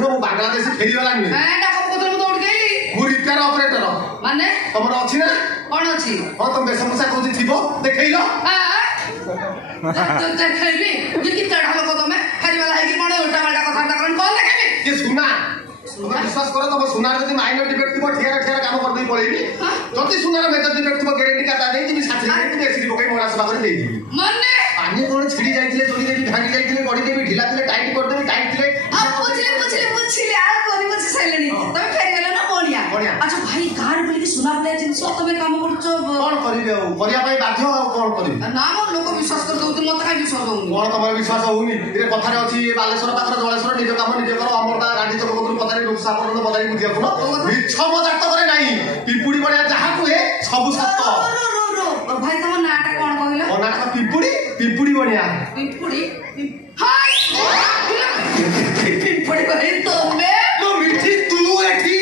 शुण मु बांग्लादेश फेरी वाला नुहे हां डाको कोतरे मु दौड़ गई मु रिपेयर ऑपरेटर माने तमर अछि ना कोन अछि हां तुम बेसमसा कोथि थिबो देखैलो हां तो देखैबी ये कि चढ़ा लोक तमे फेरी वाला है कि कोन उल्टा वाला कथा कोन देखैबी ये सुना विश्वास करो तब सुनार जदि माइनर डिफेक्ट थिबो ठेरा ठेरा काम कर दई पळेबी जदि सुनार मेजर डिफेक्ट थिबो गारंटी का दै दिबी सर्टिफिकेट भी एक्सीड पकई मोरा सभा करे दे दिबी माने पानी कोन छिड़ी जाइतिले चोरी देबी भागी जाइतिले गडी देबी ढिला दिले टाइट कर देबी टाइट दिले आ बुझले आ कोनी बुझि सैलेनी तमे फेरी गेला ना बढ़िया अच्छा भाई गाड़ बोली कि सुना पले जिंस तमे काम करछो कोन करिबे करिया पई बाध्य कोन करिबे ना मो लोक विश्वास कर दउत मत काई विश्वास होउनी कोन तमर विश्वास होउनी ए कथा रे अछि बालेश्वर पाखर जलेश्वर निज काम निज करो अमरदा गाडी चक कोतु पदारी लोक सापन पदारी बुझिया कोन मिछ मजाक तो करे नाही पिपुडी बढिया जहा कुहे सब सत्य रो भाई तम नाटा कोन कहला ओ नाटा पिपुडी बढिया पिपुडी हाय पिपुडी भाई तमे लो मिठी तू एठी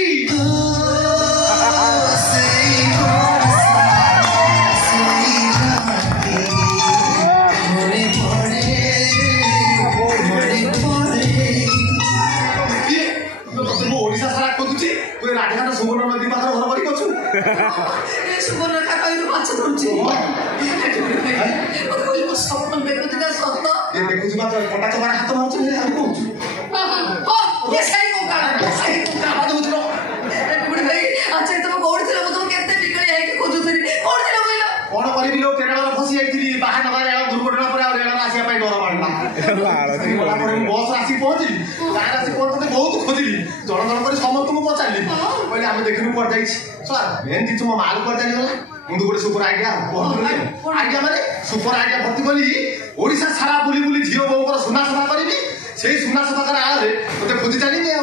राजघाट सुवर्ण नदी पाखर घर बड़ी कछु ए सुवर्ण का कई माछ धरछि कोई मो सपन देखुछि ना सत ये देखुछि बात पटा चमार हाथ मारछि ने हम कहू हां ये सही को काढ बात बुझलो बुढ़ी भाई अच्छा तुम कोड थिलो तुम केते बिकली है कि खोजुथि कोड थिलो बोइलो कोन करिबि लो केरला फसी आइथिली बाहर नगर रेल दुर्घटना पर आ रेल आसिया पई डर मारला बोला पर बस रासी पहुंचली गाय रासी पहुंचते बहुत खोजली जण जण कर समस्त मु पचारली कहले हम देखिनु पड़ जाई सर एंती तुम माल कर जानी गला मुंडू गोटे सुपर आइडिया आइडिया माने सुपर आइडिया भर्ती कली ओडिसा सारा बुली बुली झियो बहु सुना सभा करिबि सेही सुना सभा कर आले तते खोजी जानिबे आ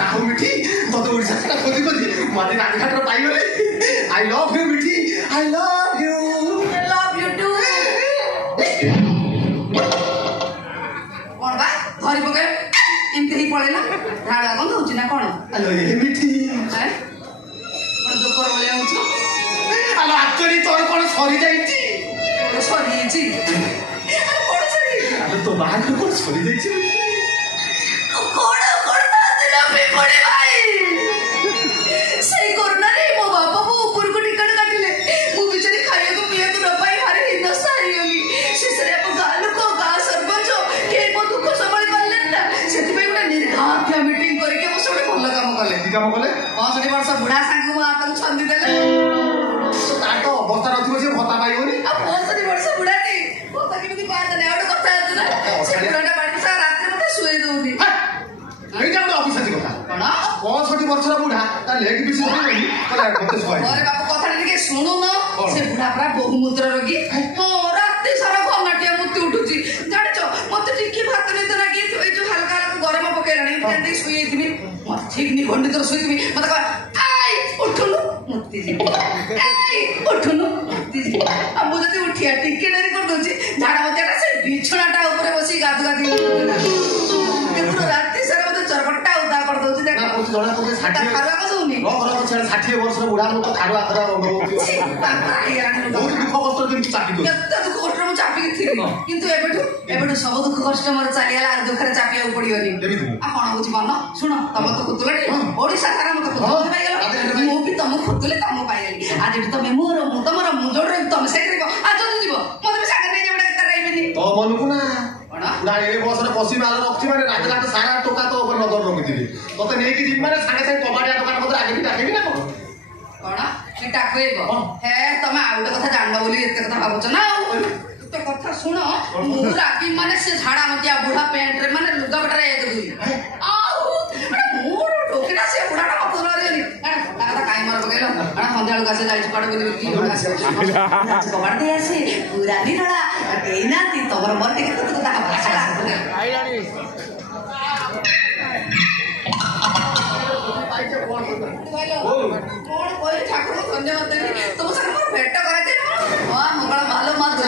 जाहु मिठी तते ओडिसा सारा खोजी खोजी माने राजघाट रे पाई गले आई लव यू मिठी आई लव यू टू कोन बा धरि पके एमती ही पळेला राडा बंद होछि ना कोन हेलो ये मिठी हैं कोन जोकर बोले आउछ हेलो एक्चुअली तोर कोन सरी जाईची सरी कोन सरी अरे तो बाहर कोन सरी जाईची कोन करता दिला पे पड़े भाई सही करना रे मो बापा वो ऊपर को टिकट काटिले मु बिचारी खाइए को पिए को न पाई भारी हिंदुस्तान आई होगी शेषरे आप गालु को गा सरपंच के मो दुख संभाली पाले ना सेति पे गुडा निर्घात मीटिंग करके मो सबे भल काम कले की काम कले 65 वर्ष बुढ़ा सांग मो आतक छंदी देले तातो अवस्था रथिबो से भत्ता पाइबोनी आ 65 वर्ष बुढ़ा नी भत्ता केमिति पाए देले ओटा कथा है ना से बुढ़ाटा बाड़ी सा रात मते सुई दउनी एइटा ଗୋଟେ ऑफिस अछि कथा कोन 65 वर्षर बुढ़ा ता लेग पिस होई कला मते सुई अरे बाबू कथा टिके सुनु न से बुढ़ा पूरा बहुमूत्र रोगी हां रात सारा घनाटिया मुति उठुची जानिचो मते टिके भात नै तो लागी ए जो हल्का हल्का गरम पकेलानी केंदी सुई दिमी मत ठीक नि घंटी तो सुई दिमी मते कह आई उठनु मुति जी आई उठनु मुति जी अब जदी उठिया टिके देरी कर दोची झाड़ा मतेटा से बिछणाटा ऊपर बसी गादु गादी पूरा रात सारा मते चरपट्टा उदा कर दोची देख ना कुछ जणा को 60 खावा को सुनी रो रो 60 वर्षर बुढ़ा लोक खाडुआ खरा बहुत दुख कष्ट किंतु चापी दो केते दुख कष्ट मु चापी थी किंतु एबेठु सब दुख कष्ट मोर चलियाला दुखरे चापिया पड़ियोनी आ कोन होची मन सुन तम तो खुतलडी ओडिसा सारा मत खुतले पाई गेल मु भी तम खुतले तम पाई गेली आज भी तमे मोर मु तमर मु जोडरे तम सेकरी को आ जदी जीव मते भी सागे नै जेबडा कता राइबेनी तो मनकु ना पुरा ए बसरे पसी माल रखछि माने राजघाट सारा टोका तो ऊपर नजर रखिथिबी तते नै कि जिम माने सागे सागे कबाडिया दुकान पत्र आगे भी डाकेबी ना कोन कि टाकइबो हे तमे आउटे कथा जानना बोली एते कथा भाबुछ ना तो कथा सुनो मुरा कि माने से झाड़ा मतिया बुढ़ा पेंट रे माने लुगा बटरे एक दुई आउ मोर ठोकना से बुढ़ा ना मत रे अरे कथा काई मार बगेलो अरे संध्याळ गासे जाई पड़े बोली की होगा से कबाड़ दे आसे पूरा नी रडा देना ती तोर मर के तो कथा भाषा आई रानी कौन कोई ठाकुर धन्यवाद देवी तुम सर मोर भेट करे दे हां मंगल मालो मत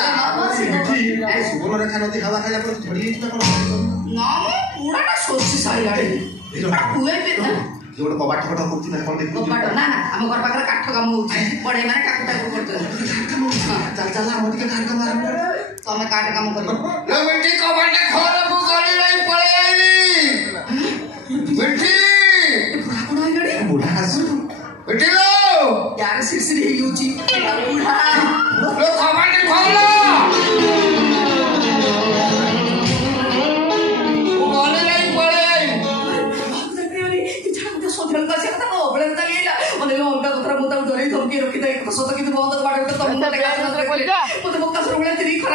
ए सुबह रेखा नदी हवा खाला पर थोड़ी हिच ना ना पूरा ना सोची सारी गाड़ी हुए पे ना जोड़ कबाट कटा होती ना कोन देखु कबाट ना ना हम घर पाकर काठ काम होची पड़े माने काकुटा को करते चल चल हम के काठ काम मारम तमे काठ काम करी ना मिठी कबाट खोल बु गली रही पड़े आईनी मिठी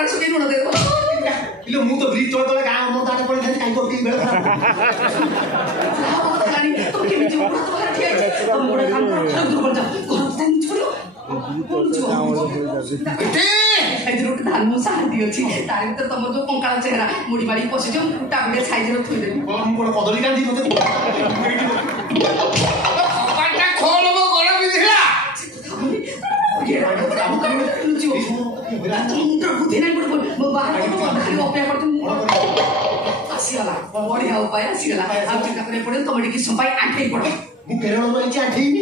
ଖରାରେ ଶୁଖେଇ ଲୁଣ ଦେବ ଇଲୋ ମୁଁ ତ ବ୍ରିଜ ତଳେ ତଳେ ଗାଁ ମୋ ତାଟେ ପଡ଼ିଥାନ୍ତି କାଇଁ କରିଦେଇ ବେଳ ଖରାପ ତମେ କେମିତି ଠିଆ ହେଇଛି ତମେ ଗୋଟେ କାମ କର ଘର ଭିତରୁ ପଳେଇ ଯାଅ ଘର ଭିତରେ ନିଚ ପଡ଼ିବ ଗୋଟେ ଧାନ ସାହାଯ୍ୟ ଅଛି ତାରି ଭିତରେ ତମର ଯୋଉ କଙ୍କାଳ ଚେହେରା ମୁଡି ମାଡିକି ପଶିଯିବ କୁଟା ଗୁଡେ ସାଇଜରେ ଥୋଇଦେବି ମୁଁ ଗୋଟେ କଦଳୀ କାନ୍ଦି ମତେ ଆସିଗଲା ବଢିଆ ଉପାୟ ଆସିଗଲା ଆଉ ଚିନ୍ତା କରିବାକୁ ପଡିବ ତମେ ଟିକେ ସମୟ ଆଣ୍ଠେଇ ପଡ ମୁଁ କେରଳ ରହିଛି ଆଣ୍ଠେଇନି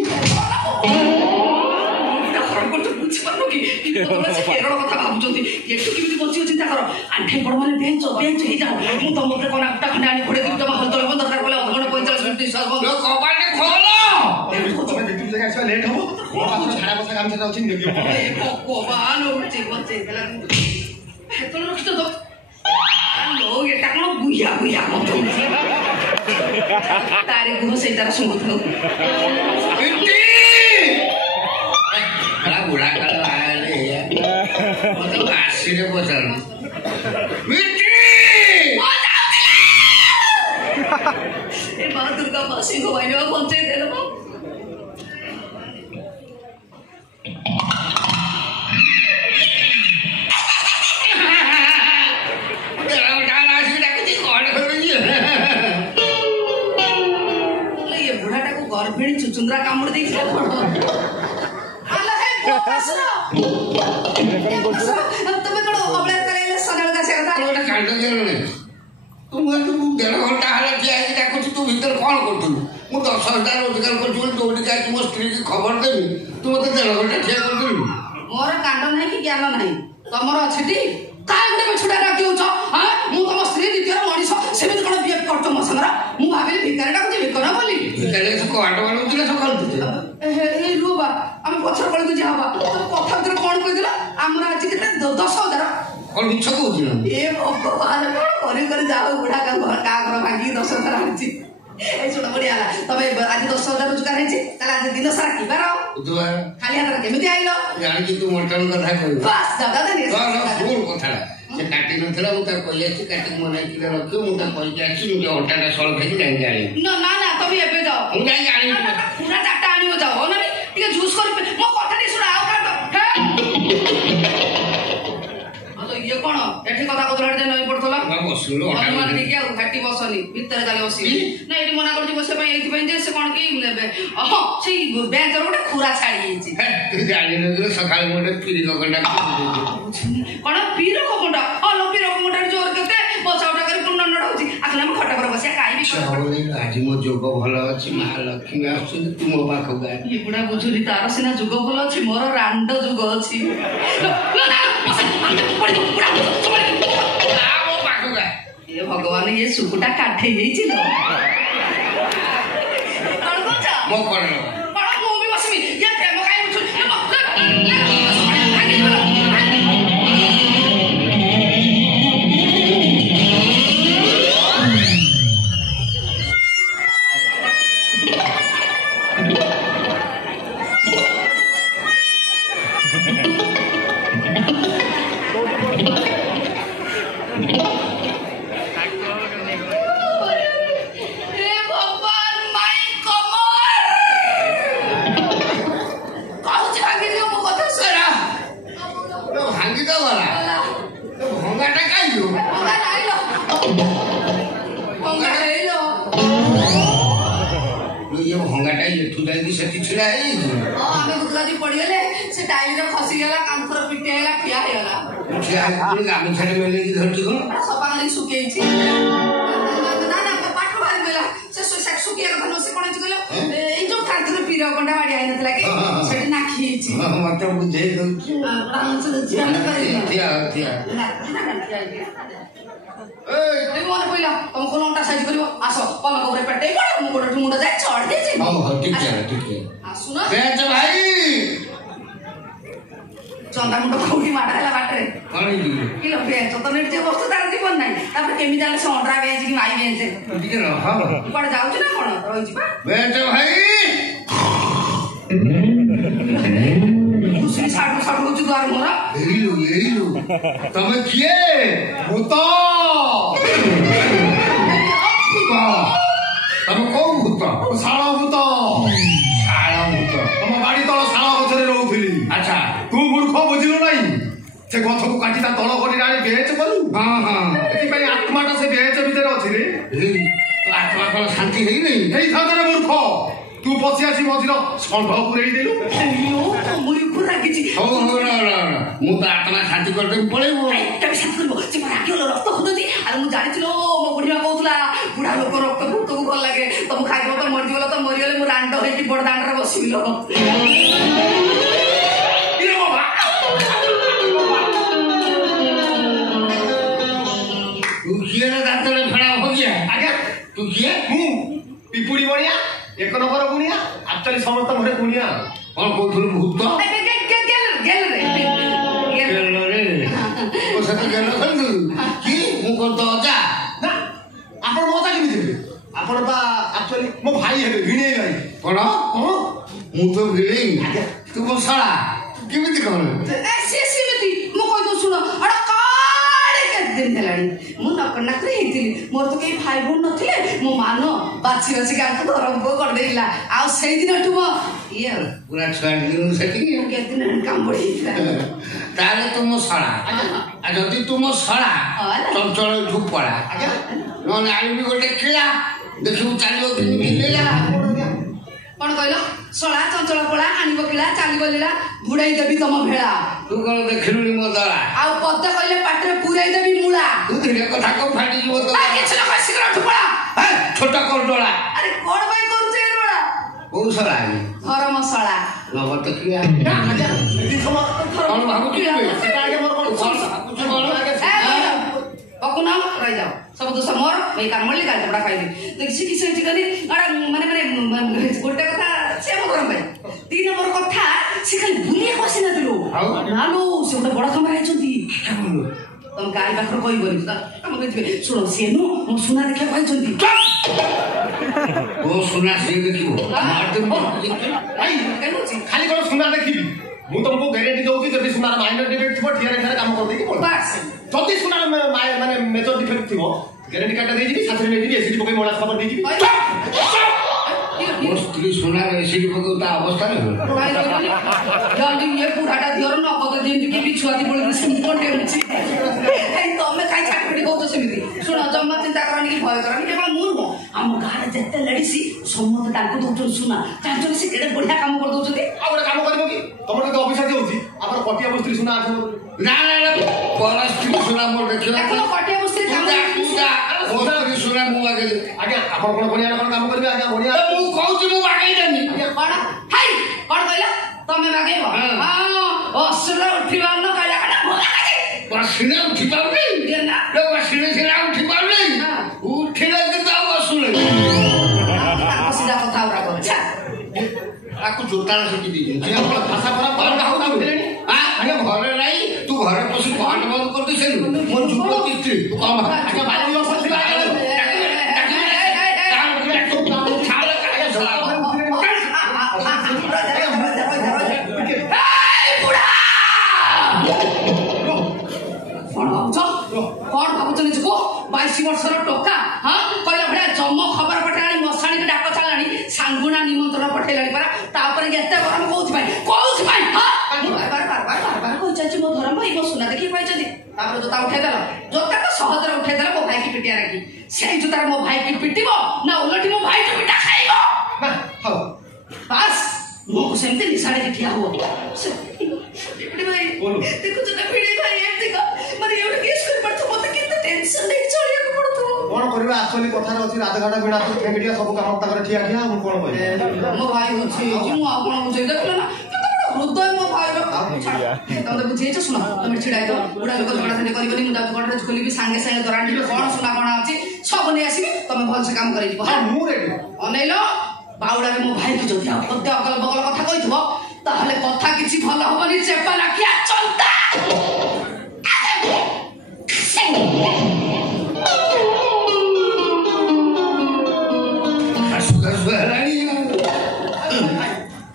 ବୁଝିପାରୁନ କି କେରଳ କଥା ଭାବୁଛନ୍ତି ଏଠୁ କେମିତି ବଞ୍ଚିବ ଚିନ୍ତା କର ଆଣ୍ଠେଇ ପଡ ମାନେ ବେଞ୍ଚ ହେଇଯାଅ ମୁଁ ତମ ଉପରେ କନା କୁଟା ଖଣ୍ଡେ ଆଣି ଘୋଡେଇ ଦେବି ତମ ହଲତଳ ଦରକାର ପଡିଲେ ଅଧଘଣ୍ଟା 45 ମିନିଟ୍ ଲେଟ୍ ହବ ଝାଡା ବସା ଗାମଛା ଅଛି ଭଗବାନ ହେତଳେ ରଖିଛ ତ এটা কোন বুইয়া বুইয়া মতো তারে গুহ সেইটার সঙ্গ থাও বুড়া কাল আলে আসিরে বসাল এ মা দুর্গা মাসি ঘুমাইলে বঞ্চে দিল ଗର୍ଭିଣୀ ଚୁଚୁନ୍ଦ୍ରା କାମୁଡି ଦେଇଥିଲା ତମେ କଣ ଅବଳାତ କରେଇଲେ ସକାଳ ଗାଛ କଥା ଗୋଟେ କାଣ୍ଡ ଦେଲଣି ତୁ ଦେଢ଼ ଘଣ୍ଟା ହେଲା ଠିଆ ହେଇକି ଡାକୁଛୁ ତୁ ଭିତରେ କ'ଣ କରୁଥିଲୁ ମୁଁ 10,000 ରୋଜଗାର କରୁଛି ବୋଲି ଦୌଡ଼ିକି ଆସି ମୋ ସ୍ତ୍ରୀକି ଖବର ଦେବି ତୁ ମୋତେ ଦେଢ଼ ଘଣ୍ଟା ଠିଆ କରିଦେଲୁ ମୋର କାଣ୍ଡ ନାହିଁ କି ଜ୍ଞାନ ନାହିଁ ତମର ଅଛି ଟି କାହା ଗୋଟେ ମିଛୁଟା ରାଗିଉଛ ମୁଁ ତମ ସ୍ତ୍ରୀ ଦ୍ୱିତୀୟର ମଣିଷ ସେମିତି କ'ଣ ବିହେଭ୍ କରୁଛ ମୋ ସାଙ୍ଗର ମୁଁ ଭାବିଲି ଭିକାରୀ ଡାକୁଛି ଭିକର ବୋଲି ଏଇ ରୁହ ବା ଆମେ ପଛର କଳିକୁ ଯାହା ହବା କଥା ଭିତରେ କ'ଣ କହିଦେଲ ଆମର ଆଜି କେତେ 10,000 କ'ଣ ମିଛ କହୁଥିଲ ଏ ଭଗବାନ କ'ଣ କରି କରି ଯାଅ ବୁଢ଼ା କାହା ଘର ଭାଙ୍ଗିକି 10,000 ଆଣିଛି এই ছোট বড়িয়া তবে আজ 10,000 রোজগার হয়েছে তাহলে আজ দিন সারা কি বার খালি হাতে কেমিতি আইল জানি তু মটন কথা কই বাস দাদা দেনি শুন কথাটা সে কাটি নথিলা মু তা কই আছি কাটি মনে কি রাখি মু তা কই আছি মু অটাটা সল ভেজি জানি জানি না না না তুমি এবে যাও মু জানি জানি পুরা চারটা আনিও যাও না টিকে জুস করি মো কথাটি শুনা আও কাট হ্যাঁ তো ইয়ে কোন এঠি কথা কতলাড় যে নই পড়তলা বসলো অটা ঠিক আছে ঘাটি বসনি ভিতরে জালে বসি না এটি মনা করছি বসে পাই এইতি পাই যে সে কোন কি সেই বেঞ্চর গোটে খুরা ছাড়ি যাইছি তুই জানি না সকাল মোটে পিরি ককন্ডা কোন পিরি ককন্ডা হলো পিরি ককন্ডা জোর কেতে বসাউটা করে পুন্নন্ড হউছি আসলে আমি খটা করে বসিয়া খাইবি আজ মো যোগ ভালো আছে মা লক্ষ্মী আসছে তুম পাখো গা এগুড়া বুঝুলি তার সিনা যোগ ভালো আছে মোর রান্ড যোগ আছে ভগবান ইয়ে সুকুটা কাঠে হয়েছিল ଭଙ୍ଗାଟା ଏଠୁ ଯାଇକି ସେଠି ଛିଡ଼ା ହେଇଯାଇଛି ଆମେ ଗୁଦୁରାଜି ପଡ଼ିଗଲେ ସେ ଟାଇଲରେ ଖସିଗଲା କାନ୍ଥର ପିଟି ହେଇଗଲା ଠିଆ ହେଇଗଲା ଠିଆ ହେଇକି ଗାମୁଛାଟେ ମେଲେଇକି ଧରିଛୁ କଣ ସଫା କରିକି ଶୁଖେଇଛି ନା ନା ପାଠ ବାହାରି ଗଲା ସେ ଶୁଖିବା କଥା ନୁହଁ ସେ କ'ଣ ହେଇଛି କହିଲ ଏଇ ଯୋଉ କାନ୍ଥର ପିର କଣ୍ଟା ମାଡି ହେଇନଥିଲା କି ସେଠି ନାଖି ହେଇଛି ମତେ ବୁଝେଇ ଦଉଛି মনে কইলা তুমি কোন ওটা সাইজ করিব আসো পালক উপরে পেটাই পড়ে মু গোটা মুন্ডা যাই চড় দিয়েছি ঠিক আছে আসু না বেঞ্চ ভাই চন্দা মুন্ড কোটি মাডা হেলা বাটরে কিলো বেঞ্চ তো নেট যে বস্তু তার জীবন নাই তারপরে কেমি জালে সে অন্ডরা বেঞ্চ কি মাই বেঞ্চ ঠিক আছে রহ পড়ে যাউছ না কোন রই ଯିବା বেঞ্চ ভাই খুশি সাড়ু সাড়ু হচ্ছে দুয়ার মোরা এইলো ତମେ କିଏ? ଭୂତ। ତମେ କୋଉ ଭୂତ? ଶାଳ ଭୂତ। ଶାଳ ଭୂତ। ତମ ବାଡି ତଳ ଶାଳ ଗଛରେ ରହୁଥିଲି। ଆଚ୍ଛା ତୁ ମୂର୍ଖ ବୁଝିଲୁ ନାହିଁ? ସେ ଗଛକୁ କାଟି ତା ତଳ କରି ଆଣି ବେଞ୍ଚ କଲୁ। ଏଥିପାଇଁ ଆତ୍ମାଟା ସେ ବେଞ୍ଚ ଭିତରେ ଅଛି ରେ। ତୋ ଆତ୍ମା କଣ ଶାନ୍ତି ହେଇନି? ହେଇଥାନ୍ତାରେ ମୂର୍ଖ, ତୁ ପଶି ଆସି ମଝିର ଷଣ୍ଢ ପୁରେଇ ଦେଲୁ। ମୂର୍ଖ ରାଗିଛି। ହଉ ମୁଁ ତ ଆତ୍ମା ଶାନ୍ତି କରିଦେବି ପଳେଇବୁ। ରକ୍ତ ଖୋଜୁଛି। ଆରେ ମୁଁ ଜାଣିଥିଲି ମୋ ବୁଢୀମା କହୁଥିଲା ବୁଢା ଲୋକ ରକ୍ତ ଭୂତକୁ ଭଲ ଲାଗେ, ତମକୁ ଖାଇବ ତ ମରିଯିବ ତ ମରିଗଲେ ମୁଁ ରାଣ୍ଡ ହେଇକି ବଡ ଦାଣ୍ଡରେ ବସିବି ଲୋ। ତୁ କିଏ ରେ ଦାନ୍ତରେ ଫେଣା ଭୋଗିଆ? ଆଜ୍ଞା ତୁ କିଏ? ମୁଁ ପିପୁଡି ବଣିଆ, ଏକ ନମ୍ବର ଗୁଣିଆ। ଆକ୍ଚୁଆଲି ସମସ୍ତ ଘରେ ଗୁଣିଆ। କଣ କହୁଥିଲୁ ଭୂତ? କି ମୁଁ କଣ ତ ଅଜା? ନା ଆପଣ ମୋ ଅଜା କେମିତି ହେବେ? ଆପଣ ବା ଆକ୍ଚୁଆଲି ମୋ ଭାଇ ହେବେ, ଭିଣେଇ ଭାଇ। କଣ? ମୁଁ ତ ଭିଣେଇ। ତୁ ମୋ ଶଳା କେମିତି କଣ? ସେମିତି ମୁଁ କହିଦଉ ଶୁଣ ଦିନ ହେଲାଣି ମୁଁ ନକନାକରେ ହେଇଥିଲି। ମୋର ତ କେହି ଭାଇ ଭଉଣୀ ନଥିଲେ, ମୋ ମାନ ବାଛି ବାଛି ଗାଁକୁ ଧରମ ପୁଅ କରିଦେଇଥିଲା। ଆଉ ସେଇଦିନଠୁ ମୋ ଇଏ ଆଉ ପୁରା ଛୁଆ ଦିନୁ ସେଠି କେତେ ଦିନ କାମୁଡି ହେଇଥିଲା। ତାହେଲେ ତୁ ମୋ ଶଳା। ଆଉ ଯଦି ତୁ ମୋ ଶଳା ଚଞ୍ଚଳ ଏଠୁ ପଳା, ନହେଲେ ଆଣିବି ଗୋଟେ କିଳା, ଦେଖିବୁ ଚାଲିବ କେମିତି ଲୀଳା। କଣ କହିଲ? ଶଳା ଚଞ୍ଚଳ ପଳା, ଆଣିବ କିଳା, ଚାଲିବ ଲୀଳା, ବୁଡେଇ ଦେବି ତମ ଭେଳା। ତୁ କଣ ଦେଖିଲୁଣି ମୋ ଦଳା? ଆଉ ପଦେ କହିଲେ ପାଟିରେ ପୁରେଇ ଦେବି ମୂଳା। ତୁ ଧୀରେ କଥା କଣ ଫାଟିଯିବ ତ। ଛୋଟ କଣ ଡଳା? ଆରେ କଣ ପାଇଁ କରୁଛ ଏ ଡଳା? କୋଉ ଶଳା? ଧରମ ଶଳା। ନବ ତ କିଳା। କଣ ଭାବୁଛୁ? ପକୁନ ରହିଯାଅ, ସବୁ ଦୋଷ ମୋର। ଏଇ କାମ ମଳି ଗାଳି ଚପଡ଼ା ଖାଇଲି ଦେଖି କିଛି ଏଠି କଲି। ଗୋଟେ କଥା ସେ ମୋ ଘର ପାଇଁ। 3 ନମ୍ବର କଥା ସେ ଖାଲି ବୁଲିବାକୁ ଆସିନଥିଲୁ ନା ଲୋ, ସେ ଗୋଟେ ବଡ କାମରେ ଆଇଛନ୍ତି। ତମ ଗାଈ ପାଖରେ କହିବନି, କାମ କରିଥିବେ। ଶୁଣ ସିଏ ନୁ ମୋ ସୁନା ଦେଖିବାକୁ ଆଇଛନ୍ତି। ଓ ସୁନା ସିଏ ଦେଖିବ? ଖାଲି କଣ ସୁନା ଦେଖିବି? ମୁଁ ତମକୁ ଗ୍ୟାରେଣ୍ଟି ଦଉଛି, ଯଦି ସୁନାର ମାଇନର ଡିଫେକ୍ଟ ଥିବ ଠିଆରେ ଠିଆରେ କାମ କରିଦେଇକି ପଳେଇବ। ଯଦି ସୁନାର ମାନେ ମେଜର ଡିଫେକ୍ଟ ଥିବ, ଗ୍ୟାରେଣ୍ଟି କାର୍ଡଟା ଦେଇଯିବି, ସାଥିରେ ନେଇଯିବି, ଏସିଡି ପକେଇ ମଳା ଖବର ଦେଇଯିବି। ମୋ ସ୍ତ୍ରୀ ସୁନାର ଏସିଡି ପକେଇ ତା ଅବସ୍ଥାରେ ଜଲ୍ଦି ଇଏ ବୁଢାଟା ଦିଅର ନଗଦ ଯେମିତି କି ବିଛୁଆତି ବଳି ସେମିତି କଟେଉଛି। ତମେ କାହିଁ ଚାକିରି କହୁଛ ସେମିତି? ଶୁଣ ଜମା ଚିନ୍ତା କରନି କି ଭୟ କରନି। କେବଳ ମୁଁ ନୁହଁ, ଆମ ଗାଁରେ ଯେତେ ଲେଡିସ୍ ସମସ୍ତେ ତାଙ୍କୁ ଦଉଛନ୍ତି ସୁନା। ଜାଣିଛନ୍ତି ସେ କେତେ ବଢିଆ କାମ କରିଦଉଛନ୍ତି। ଆଉ ଗୋଟେ କାମ କରିବ କି? ତମର ଯଦି ଅଭିଶାପ ହଉଛି, ଆମର କଟିଆ ବସ୍ତ୍ରୀ ସୁନା ଅଛି। ନା ପର ସ୍ତ୍ରୀ ସୁନା ମୋର ଦେଖିବା। କଟିଆ ବସ୍ତ୍ରୀ ସୁନା ମୁଁ ଆଗେ। ଆଜ୍ଞା ଆପଣ କଣ ବଢିଆ କଣ କାମ କରିବେ? ଆଜ୍ଞା ବଢିଆ ମୁଁ କହୁଛି ମୁଁ ବାଗେଇଦେବି। କଣ ହାଇ କଣ କହିଲ? ତମେ ବାଗେଇବ? ଅସୁର ଉଠିବ ନ କହିଲା ବସିଲେ ଉଠି ପାରୁନି, ବସିଲେ ସିନା ଉଠି ପାରୁନି, ଉଠିଲେ କିନ୍ତୁ ଆଉ ବସୁନି। ସିଧା କଥା ଗୁଡା କରୁଛ। ତାକୁ ଜୋତାଳ ଶିଖି ଦେଇଛି। ଭାଷା ଖରାପ ଘରେ ନାହିଁ, ତୁ ଘରେ ପଶି କବାଟ ବନ୍ଦ କରିଦେଇଥିଲୁ। ମୋ ଯୁବତୀ ସ୍ତ୍ରୀ କଣ ଭାବୁଛ ନିଜକୁ? 22 ବର୍ଷର ଟୋକା କହିଲା ଭଳିଆ ଜମ ଖବର ପଠେଇଲାଣି, ମଶାଣୀକୁ ଡାକ ଚାଲାଣି, ସାଙ୍ଗୁଣା ନିମନ୍ତ୍ରଣ ପଠେଇଲାଣି ପରା। ତାପରେ ଏତେ ଗରମ କୋଉଥିପାଇଁ? ବାରବାର କହିଚାଲିଛି ମୋ ଧରମ ଭାଇ ମୋ ସୁନା ଦେଖିକି କହିଛନ୍ତି। ତାପରେ ଜୋତା ଉଠେଇଦେଲ, ଜୋତା ତ ସହଜରେ ଉଠେଇଦେଲ ମୋ ଭାଇକି ପିଟିଆ ରାଖି। ସେଇ ଜୋତାରେ ମୋ ଭାଇକି ପିଟିବ ନା ଓଲଟି ମୋ ଭାଇକି ପିଟା ଖାଇବ? ବାସ୍ ମୁଁ ସେମିତି ନିଶାଡିକି ଠିଆ ହୁଅ। ଦେଖୁଛ ନା ଭିଡି ଭାଇ ଏମିତି ମାନେ ଏଇଟା କେସ୍ କରିପାରୁଥିବ, ମତେ କେତେ ଟେନସନ ନେଇକି ଚଳିବାକୁ ପଡୁଥିବ। କଣ କରିବା? ଆକ୍ଚୁଆଲି କଥାରେ ଅଛି ରାଜଘାଟ ବିଣା ଫେଙ୍ଗିଡିଆ ସବୁ କାମ ତାଙ୍କର ଠିଆ ଠିଆ। ମୁଁ କଣ କହିବି? ମୋ ଭାଇ ବୁଝେଇଛି, ମୁଁ ଆଉ କଣ ବୁଝେଇ? ଦେଖିଲ ନା ହୃଦୟ ମୋ ଭାଇର। ତମେ ବୁଝେଇଛ? ଶୁଣ ତମେ ଛିଡା ହେଇଥିବ, ବୁଢା ଲୋକ ଝଗଡା ଝାଟି କରିବନି। ମୁଁ ଯାଉଛି ଗଡ଼ରେ ଖୋଲିବି, ସାଙ୍ଗେ ସାଙ୍ଗେ ଦରାଣ୍ଡିବି, କଣ ସୁନା କଣ ଅଛି ସବୁ ନେଇ ଆସିବି। ତମେ ଭଲସେ କାମ କରିଯିବ। ମୁଁ ରେଡି। ଅନେଇଲ ବାଉଳାରେ ମୋ ଭାଇକି ଯଦି ଆଉ ପଦେ ଅଗଲ ବଗଲ କଥା କହିଥିବ, ତାହେଲେ କଥା କିଛି ଭଲ ହବନି। ଚେପା ଲାଖିଆ ଚନ୍ତା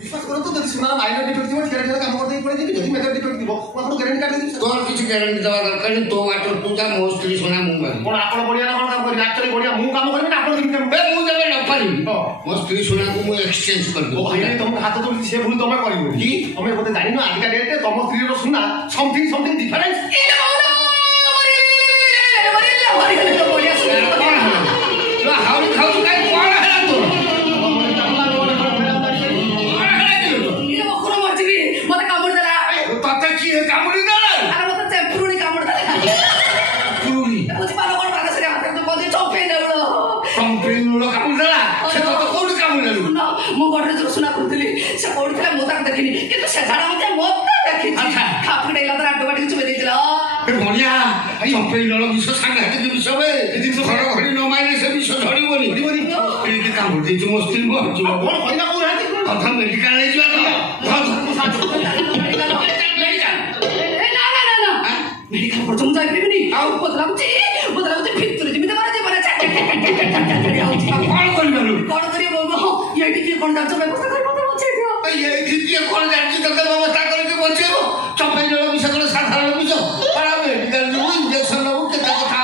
ବିଶ୍ୱାସ କରନ୍ତୁ, ଯଦି ସୁନାର ମାଇନର ଡିଫେକ୍ଟ ଥିବ ଠିଆ ଠିଆ କାମ କରିଦେଇକି ପଳେଇ ଯିବି। ଯଦି ମେଜର ଡିଫେକ୍ଟ ଥିବ ମୁଁ ଆପଣଙ୍କୁ ଗ୍ୟାରେଣ୍ଟି କାର୍ଡ ଦେଇଦେବି। ତୋର କିଛି ଗ୍ୟାରେଣ୍ଟି ଦେବା ଦରକାର ତୋ ବାଟ ତୁ ଯା ମୋ ସ୍ତ୍ରୀ ଶୁଣା ମୁଁ କରିବି କ'ଣ ଆପଣ ବଢ଼ିଆ ନା କ'ଣ କାମ କରିବି ଆକ୍ଚୁଆଲି ବଢ଼ିଆ ମୁଁ କାମ କରିବି ନା ଆପଣ କେମିତି କାମ ମୁଁ ଯେବେ ନ ପାରିବି ମୋ ସ୍ତ୍ରୀ ଶୁଣାକୁ ମୁଁ ଏକ୍ସଚେଞ୍ଜ କରିଦେବି ତମକୁ ହାତ ଧରୁଛି ସେ ଭୁଲ ତମେ କରିବ କି ତମେ ବୋଧେ ଜାଣିନ ଆଜିକା ଡେଟ୍ରେ ତମ ସ୍ତ୍ରୀର ସୁନା ସମଥିଙ୍ଗ ଡିଫରେନ୍ସ ହାଉଳି ଖାଉଛୁ କାହିଁ କ'ଣ ହେଲା ତୋର ତତେ କିଏ କାମୁଡ଼ି ଦେଲା ମୁଁ ଗୋଟରେ ଯୋଉ ସୁନା କରୁଥିଲି ସେ ପଡୁଥିଲା ମୁଁ ତାକୁ ଦେଖିନି କିନ୍ତୁ ସେ ଝାଡା ମତେ ଦେଖିଛି ଖାପଡେଇଲା ତାର ଆଡୁ ବାଟିକି ଚୁମେଇ ଦେଇଥିଲା ବଢିଆ ଚମ୍ପେଇ ନଳ ବିଷ ସାଂଘାତିକ ବିଷ ବେ ଏ ଜିନିଷ ଘଡଘଡି ନ ମାଇଲେ ସେ ବିଷ ଝଡିବନି ଏମିତି କାମୁଡ଼ି ଦେଇଛୁ ମୋ ସ୍ତ୍ରୀ ମରିଯିବ କ'ଣ କହିଲା କହୁନାହାନ୍ତି କଥା ମେଡିକାଲ ନେଇଯିବା ମେଡିକାଲ ପର୍ଯ୍ୟନ୍ତ ଯାଇପାରିବିନି ଆଉ ବୋଧେ ଲାଗୁଛି ଭିତରେ ଯେମିତି ମାରା ଯିବ ନା କ'ଣ କରିବାରୁ କ'ଣ କରିବ ହଁ ଏଇଠି କିଏ କ'ଣ ଯାଉଛ ବ୍ୟବସ୍ଥା କରି ମତେ ବଞ୍ଚେଇଦିଅ ଏଇଠି କିଏ କ'ଣ ଜାଣିଛି ତତେ ବ୍ୟବସ୍ଥା କରିକି ବଞ୍ଚେଇବ ଚମ୍ପେଇ ନଳ ବିଷ କ'ଣ ସାଧାରଣ ବିଷ ମେଡିକାଲ ଯିବୁ ଇଞ୍ଜେକ୍ସନ ନେବୁ କେତେ କଥା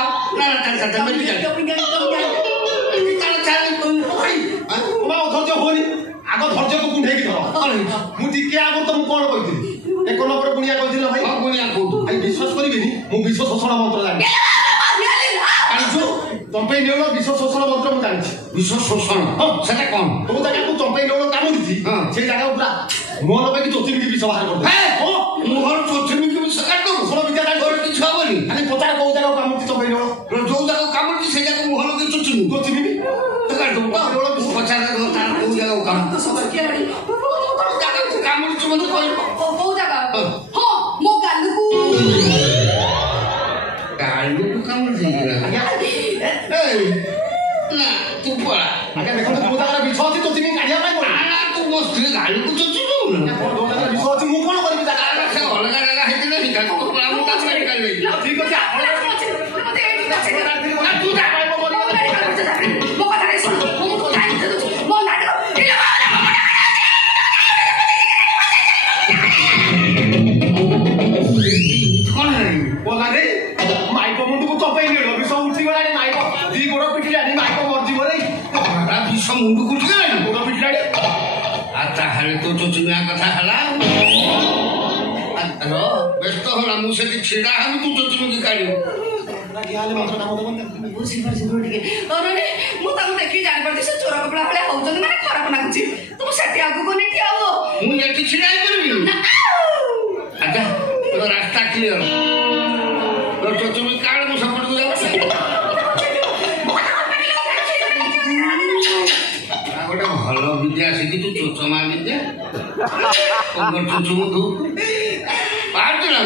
ଧୈର୍ଯ୍ୟ ହୁଅନି ଆଗ ଧୈର୍ଯ୍ୟକୁ କୁଣ୍ଢେଇକି ଧର ମୁଁ ଟିକେ ଆଗରୁ ତମକୁ କ'ଣ କହିଥିଲି 1 ନମ୍ବର ଗୁଣିଆ କହିଥିଲି ଭାଇ ଗୁଣିଆ କୋଉଠୁ ଭାଇ ବିଶ୍ୱାସ କରିବେନି ମୁଁ ବିଷ ଶୋଷଣ ମନ୍ତ୍ର ଜାଣିଛି ଚମ୍ପେଇ ନେଉଳ ବିଷ ଶୋଷଣ ମନ୍ତ୍ର ମୁଁ ଜାଣିଛି ବିଷ ଶୋଷଣ ସେଟା କ'ଣ ଯୋଉ ଜାଗାକୁ ଚମ୍ପେଇ ନେଉଳ କାମୁଡ଼ିଛି ସେଇ ଜାଗାକୁ ପୁରା ମୁହଁ ଲଗେଇକି ଚୋଚିମିକି ବିଷ ବାହାର କରିଦେବ ମୁହଁରୁ ଚୋଚିମିକି ବିଷ କାଟିଦେବୁ ଶୋଷଣ ବିଦ୍ୟା ତୋର କିଛି ହବନି ଖାଲି ପଚାର କୋଉ ଜାଗାକୁ କାମୁଡ଼ିଛି ଚମ୍ପେଇ ନେଉଳ ଯୋଉ ଜାଗାକୁ କାମୁଡ଼ିଛି ସେଇ ଜାଗାକୁ ମୁହଁ ଲଗେଇ ଚୋଚିମିକି କାଟିଦେବୁ ପଚାର ତାର କୋଉ ଜାଗାକୁ କାମୁଡ଼ିଛି ମତେ କହିବ କୋଉ ଜାଗା ହଁ ମୋ ଗାଲୁକୁ କାମୁଡ଼ି ନା ତୁ ପଳା ଆଜ୍ଞା ଦେଖନ୍ତୁ କୋଉ ଜାଗାରେ ବିଷ ଅଛି ଚୋଚିମିକି କାଢ଼ିବା ପାଇଁ ପଡ଼ିବ ତୁ ମୋ ସ୍ତ୍ରୀ ଗାଳିକୁ ଚୋଚିବୁ ଯୋଉ ଜାଗାରେ ବିଷ ଅଛି ମୁଁ କ'ଣ କରିବି ଜାଗା ସେ ଅଲଗା ଜାଗା ହେଇଥିଲେ ମୁଁ ତାକୁ ମେଡିକାଲ ନେଇଯିବି ଠିକ ଅଛି ଆପଣ ମାଇକ ମୁଣ୍ଡକୁ ଚପେଇ ନେଲ ବିଷ ଉଠିଗଲାଣି ମାଇକ ଦି ଗୋଡ଼ ପିଟିଲାଣି ମାଇକ ମରିଯିବ ରେ ବିଷ ମୁଣ୍ଡକୁ ଉଠିଗଲାଣି ଗୋଡ଼ ପିଟିଲାଣି ଆଉ ତାହେଲେ ତୋ ଚୋଚିମିଆ କଥା ହେଲା ବ୍ୟସ୍ତ ହେଲା ମୁଁ ସେଠି ଛିଡ଼ା ହେବି ତୁ ଚୋଚିମିକି କାଢ଼ିବୁ ମୁଁ ତାକୁ ଦେଖିକି ଜାଣିପାରୁଛି ସେ ଚୋର କପଡ଼ା ଭଳିଆ ହଉଛନ୍ତି ମାନେ ଖରାପ ଲାଗୁଛି ତୁ ସେଠି ଆଗକୁ ନେଇ ଠିଆ ହବ ମୁଁ ଏଠି ଛିଡ଼ା ହେଇପାରିବି ଆଚ୍ଛା ତୋ ରାସ୍ତା କ୍ଲିୟର ତୋ ଚୋଚିମି କାଢ଼ ମୁଁ ସେପଟକୁ ଯାଉଛି ଗୋଟେ ଭଲ ବିଦ୍ୟା ଶିଖିଛୁ ଚୋଚମା ବିଦ୍ୟା ଚୁଚୁମୁ ବାହାରୁଛୁ ନା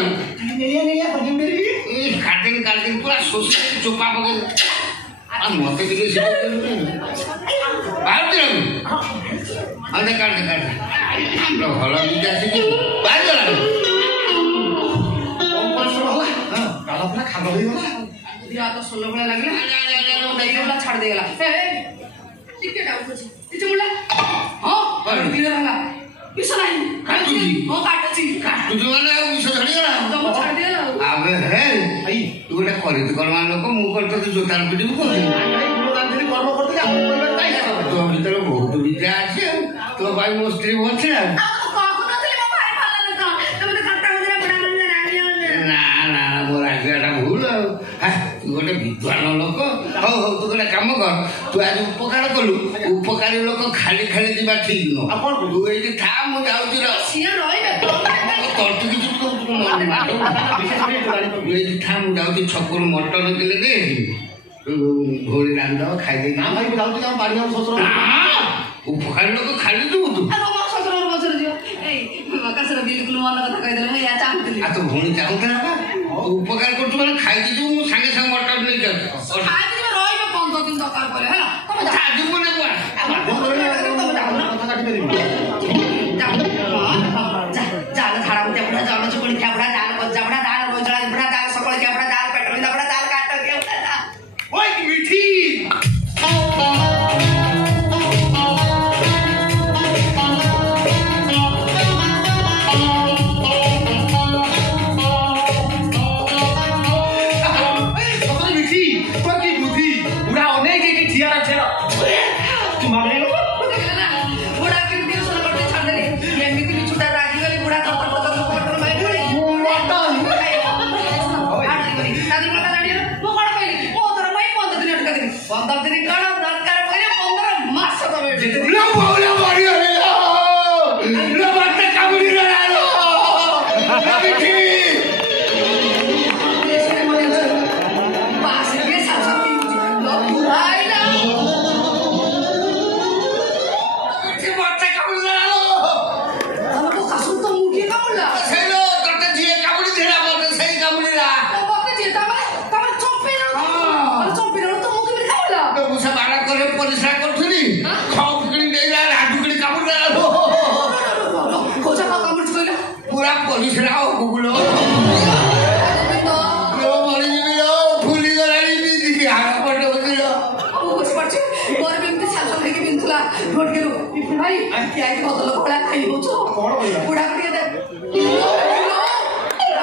କାଟିନି ପୁରା ଶୋଷି ଚୋପା ପକେଇ ମତେ ଟିକେ ବାହାରୁଛୁ ନା କାଟେ ଭଲ ବିଦ୍ୟା ଶିଖିଛୁ ବାହାରିଗଲା ଗାଲ ପୁରା ଖାଲ ହେଇଗଲା ହାତ ସୋଲ ଭଳିଆ ଲାଗିଲା ଛାଡ଼ି ଦେଇଗଲା ଟିକେ ଡାଉଟୁଛି କିଛି ମୁଲା ହଁ କ୍ଲିୟର ହେଲା ବିଷ ନାହିଁ କାଟୁଛି ହଁ କାଟୁଛି ମାନେ ଆଉ ବିଷ ଝଡ଼ିଗଲା ତମ ଛାଡ଼ି ଦିଅଲା ଆବେ ହେ ତୁ ଗୋଟେ କରିବି କର୍ମା ଲୋକ ମୁଁ କରି ତୋତେ ଜୋତାର ପିଟିବୁ କର୍ମ କରିଥିଲି ତୋ ଭିତରେ ବହୁତ ବିଦ୍ୟା ଅଛି ଆଉ ତୋ ଭାଇ ମୋ ସ୍ତ୍ରୀ ବଞ୍ଚି ନା ନା ମୋ ରାଗିବାଟା ଭୁଲ ଆଉ ତୁ ଗୋଟେ ବିଦ୍ୱାନ ଲୋକ ହଉ ତୁ ଗୋଟେ କାମ କର ତୁ ଆଜି ଉପକାର କଲୁ ଉପକାରୀ ଲୋକ ଖାଲି ଖାଲି ଯିବା ଠିକ ନୁହଁ ତୁ ଏଇଠି ଥା ମୁଁ ଯାଉଛି ଏଇଠି ଥା ମୁଁ ଯାଉଛି ଛକରୁ ମଟର କିଲେ ଦେଇ ଘୋଳି ରାନ୍ଧିଦେବ ଖାଇଦେଇ ଉପକାରୀ ଲୋକ ଖାଲି ଯିବୁ ତୁ ତୁ ଭଉଣୀ ଚାହୁଁଥିଲା ବା ଉପକାର କରୁଛୁ ମାନେ ଖାଇକି ଯିବୁ ମୁଁ ସାଙ୍ଗେ ସାଙ୍ଗେ ମଟର ନେଇକି 15 ଦିନ କଣ ଦରକାର କହିଲେ 15 ମାସ ତମେ ଲୋ ବୋଉଲୋ ମରିଗଲେ ଲୋ ମତେ କାମୁଡି ଦେଲା ବିଠି ପରିଶ୍ରା କରୁଥିଲି ପୁରା ପରିଶ୍ରା ଗୁଗୁଲ ମରିଯିବି ଫୁଲି ଗଲାଣି ବିନ୍ଧିକି ହାଡ଼ ପଟ ବୁଝିଲ ବୁଝିପାରୁଛି ମୋର ବି ଏମିତି ଶାସ ହେଇକି ବିନ୍ଧୁଥିଲା ଢୋଟକେରୁ ବିପୁଲ ଭାଇ ପିଆଜି ବଦଳ ଭଳିଆ ଖାଇ ହଉଛ ବୁଢାକୁ ଟିକେ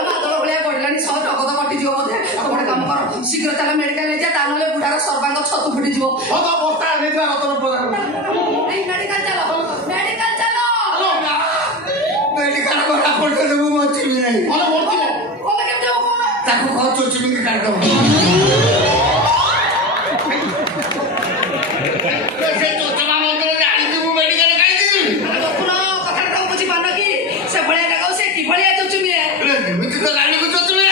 ମାଦଳ ଭଳିଆ ପଡ଼ିଲାଣି 100 ଟକଦ କଟିଯିବ ବୋଧେ ଗୋଟେ କାମ କର ଶୀଘ୍ର ଚାଲ ମେଡିକାଲ ନେଇଯା ତା ନହେଲେ ବୁଢାର ସର୍ବାଙ୍ଗ ଛତୁ ଫୁଟିଯିବ ମେଡିକାଲ ଚାଲ ମେଡିକାଲ ଗଲା ପର୍ଯ୍ୟନ୍ତ ମୁଁ ବଞ୍ଚିବି ନାହିଁ ତାକୁ କହ ଚୋଚିମିକି କାଟିଦବ ସେ ଚୋଚମା ମନ୍ଦିର ଜାଣିଛି ମୁଁ ମେଡିକାଲ କାହିଁକି କଥାଟା ତାକୁ ବୁଝିପାରୁନ କି ସେ ଭଳିଆ ଜାଗା ସେ କିଭଳିଆ ଚୋଚୁମି ଏମିତି ତ ଗାଡ଼ିକୁ ଚୋଚୁମି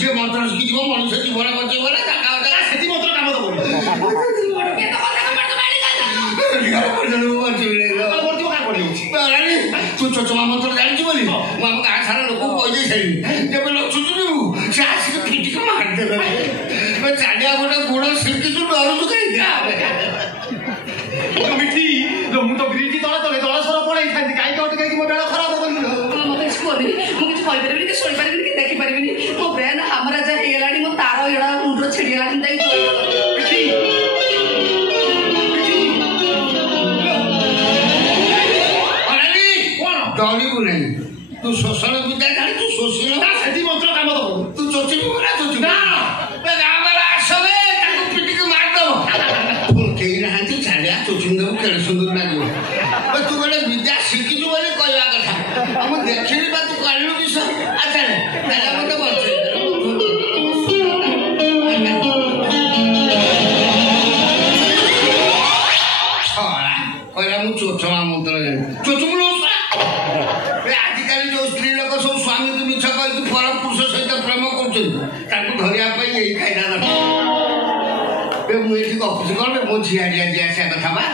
ଯିଏ ମନ୍ତ୍ର ଶିଖିଯିବ ମଣିଷ ଜୀବନ ବଞ୍ଚେଇବ ନା ଜାଗା ସେଠି ମନ୍ତ୍ର କାମ ଦବ ତୁ ଚୋଚମା ମନ୍ତ୍ର ଜାଣିଛୁ ବୋଲି ମୁଁ ଆମ ଗାଁ ସାରା ଲୋକ କହିଦେଇ ସାରିବି ଯେବେ ଲଚୁଛୁ ସେ ଆସିକି ଫିଟିକି ମାରିଦେବେ ଚାଲିଆ ଗୋଟେ ଗୁଣ ଶିଖିଛୁ ଡରୁଛୁ କାହିଁକି ମିଠି ମୁଁ ତ ବ୍ରିଜ ତଳେ ଜଳସର ପଳେଇଥାନ୍ତି କାହିଁକି ଅଟକାଇକି ମୋ ବେଳ ଖରାପ ମତେ କିଛି କୁହନି ମୁଁ କିଛି କହିପାରିବିନି କି ଶୋଇପାରିବିନି କି ଦେଖିପାରିବିନି ମୋ ବ୍ରେନ ହାମରାଜା ହେଇଗଲାଣି ମୋ ତାର ଏଗୁଡା ମୁଣ୍ଡ ଛିଡ଼ିଗଲାଣି ଡରିବୁ ନାହିଁ ତୁ ଶୋଷଣ ବିଦ୍ୟା ଜାଣିଛୁ ଶୋଷଣ ସେଠି ମନ୍ତ୍ର କାମ ଦବ ତୁ ଚୋଚିବୁ ନା ଚୋଚିବୁ ଗାଁ ବାଲା ଆସବେ ତାକୁ ପିଟିକି ମାରିଦବ କେହି ନାହାନ୍ତି ଚାଲିଆ ଚୋଚିବୁ ଦେବୁ କେଡ଼େ ସୁନ୍ଦର ଲାଗିବ ତୁ ଗୋଟେ ବିଦ୍ୟା ଶିଖିଛୁ ବୋଲି କହିବା କଥା ମୁଁ ଦେଖିଲି ବା ତୁ କହିଲୁ ବିଷୟ ଆଚ୍ଛା ତାହେଲେ ମତେ ବଞ୍ଚେଇ କହିଲା ମୁଁ ଚୋଚମା ମନ୍ତ୍ର ଜାଣି ଚୋଚୁବୁ ଆଜିକାଲି ଯୋଉ ସ୍ତ୍ରୀ ଲୋକ ସବୁ ସ୍ୱାମୀକୁ ମିଛ କହିକି ପର ପୁରୁଷ ସହିତ ପ୍ରେମ କରୁଛନ୍ତି ତାଙ୍କୁ ଧରିବା ପାଇଁ ଏଇ ଖାଇବା ଦରକାର ମୁଁ ଏଠି ଗପୁଛି କଣ ମୋ ଝିଆରି ଆଜି ଆସିବା କଥା ବା